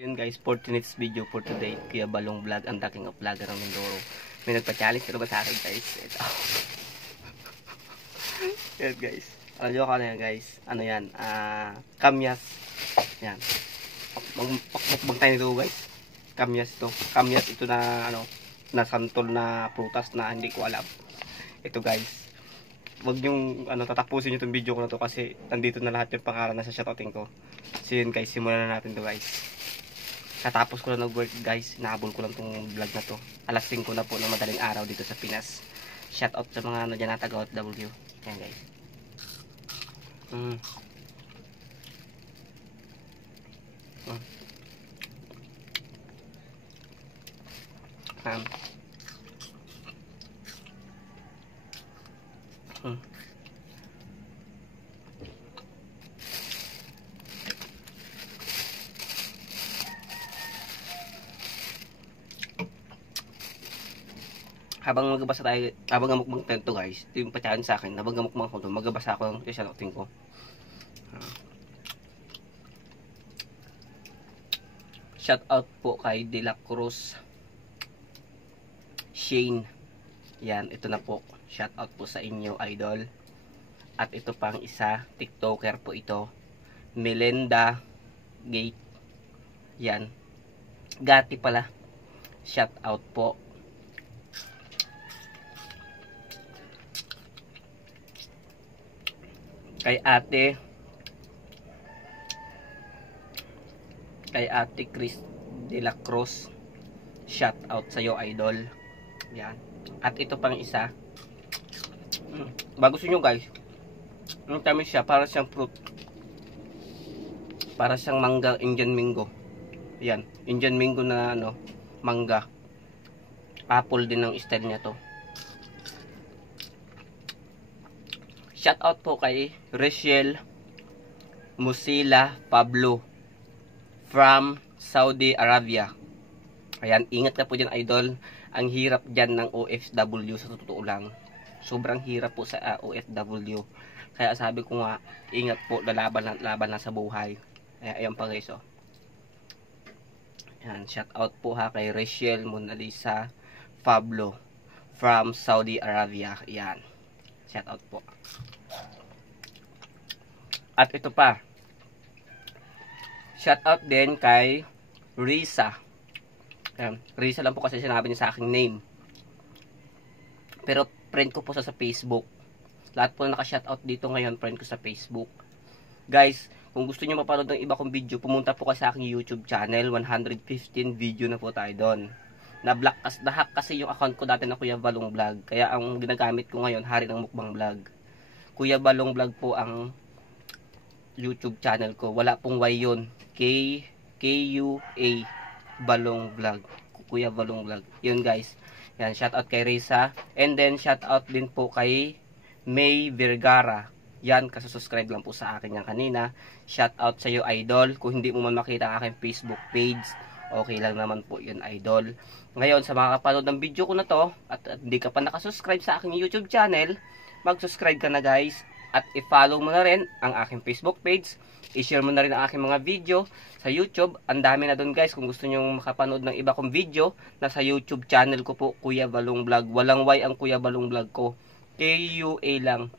Yun guys, 40 minutes video for today. Kuya Balong Vlog, ang daking of vlogger ng Mindoro. May nagpa-challenge na ba sa akin guys? Ito. Yan guys. Alam nyo ka na yan guys. Ano yan? Kamyas. Yan. Magmukbang tayo nito guys. Kamyas to. Kamyas ito na ano, na santol na prutas na hindi ko alam. Ito guys. Wag yung tatapusin nyo itong video ko na to kasi nandito na lahat yung pangalan na sa shoutouting ko. So yun guys, simulan na natin to guys. Katapos ko lang nag-work guys, nahabol ko lang tong vlog na to. Alas 5 na po ng madaling araw dito sa Pinas. Shout out sa mga dyan na taga-OFW. Yan guys. Habang magbabasa tayo, habang gamukbang tayo to guys, ito yung pa-challenge sa akin, habang gamukbang ko to, magbabasa ako ng shouting ko. Shout out po kay De La Cruz Shane. Yan, ito na po. Shout out po sa inyo, idol. At ito pang isa, TikToker po ito. Melinda Gate. Yan. Gati pala. Shout out po. Kay ate Chris De La Cruz, shout out sa iyo idol. Yan. At ito pang isa, bago sa inyo guys, ang tamis siya, para siyang fruit, para siyang mangga, Indian mango. Yan, Indian mango na mangga. Apple din ang style niya to. Shout out po kay Rachel Musila Pablo from Saudi Arabia. Ayan, ingat ka po dyan idol. Ang hirap dyan ng OFW sa totoo lang. Sobrang hirap po sa OFW. Kaya sabi ko nga, ingat po, laban na sa buhay. Ayan pa guys oh. Ayan, shout out po ha kay Rachel Monalisa Pablo from Saudi Arabia. Ayan. Shout out po. At ito pa. Shout out din kay Risa. Ayan. Risa lang po kasi sinabi niya sa aking name. Pero friend ko po sa Facebook. Lahat po na naka-shout out dito ngayon, friend ko sa Facebook. Guys, kung gusto niyo mapanood ng iba kong video, pumunta po kayo sa aking YouTube channel. 115 video na po tayo doon. Na-hack kasi yung account ko dati na Kuya Balong Vlog. Kaya ang ginagamit ko ngayon, Hari ng Mukbang Vlog. Kuya Balong Vlog po ang YouTube channel ko. Wala pong Y yun. K-U-A Balong Vlog. Kuya Balong Vlog. Yun guys. Yan, shout out kay Risa. And then shout out din po kay May Vergara. Yan, kasusubscribe lang po sa akin yan kanina. Shout out sa iyo idol. Kung hindi mo man makita ang aking Facebook page, okay lang naman po yun idol. Ngayon sa mga kapanood ng video ko na to at hindi ka pa nakasubscribe sa aking YouTube channel, mag-subscribe ka na guys at i-follow mo na rin ang aking Facebook page, i-share mo na rin ang aking mga video sa YouTube. Ang dami na doon guys. Kung gusto nyo makapanood ng iba kong video, nasa YouTube channel ko po, Kuya Balong Vlog. Walang Y ang Kuya Balong Vlog ko, K-U-A lang.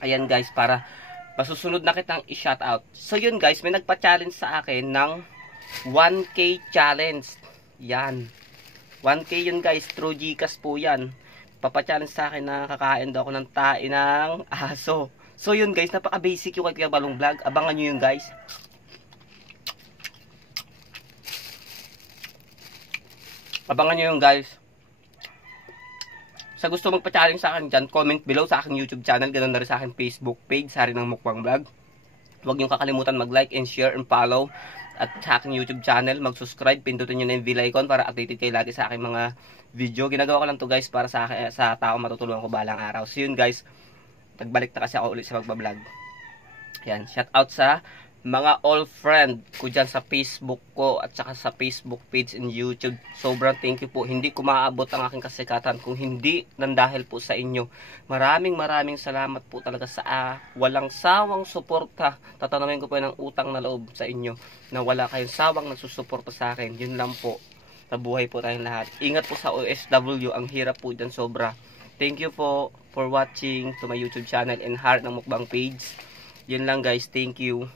Ayan guys, para masusunod na kitang i-shout out. So yun guys, may nagpa-challenge sa akin ng 1K challenge. Yan. 1K yun guys, through Gcash po yan. Papa-challenge sa akin na kakain daw ako ng tae ng aso. So yun guys, napaka-basic yung kay Kuya Balong Vlog. Abangan nyo yun guys. Abangan nyo yun guys. Sa gusto magpa-challenge sa akin dyan, comment below sa aking YouTube channel. Ganun na rin sa aking Facebook page, Hari ng Mukbang Vlog. Huwag nyo kakalimutan mag-like and share and follow. At sa aking YouTube channel, mag-subscribe, pindutin nyo na yung bell icon para updated kayo lagi sa aking mga video. Ginagawa ko lang to guys para sa tao matutulungan ko balang araw. So yun guys, nagbalik na kasi ako ulit sa magbablog. Yan, shout out sa mga all friend ko dyan sa Facebook ko at saka sa Facebook page and YouTube. Sobrang thank you po. Hindi ko maaabot ang aking kasikatan kung hindi nang dahil po sa inyo. Maraming salamat po talaga sa walang sawang suporta. Tatanungin ko po ng utang na loob sa inyo na wala kayong sawang nagsusuporta sa akin. Yun lang po. Nabuhay po tayong lahat. Ingat po sa OFW. Ang hirap po dyan sobra. Thank you po for watching to my YouTube channel and Heart ng Mukbang page. Yun lang guys. Thank you.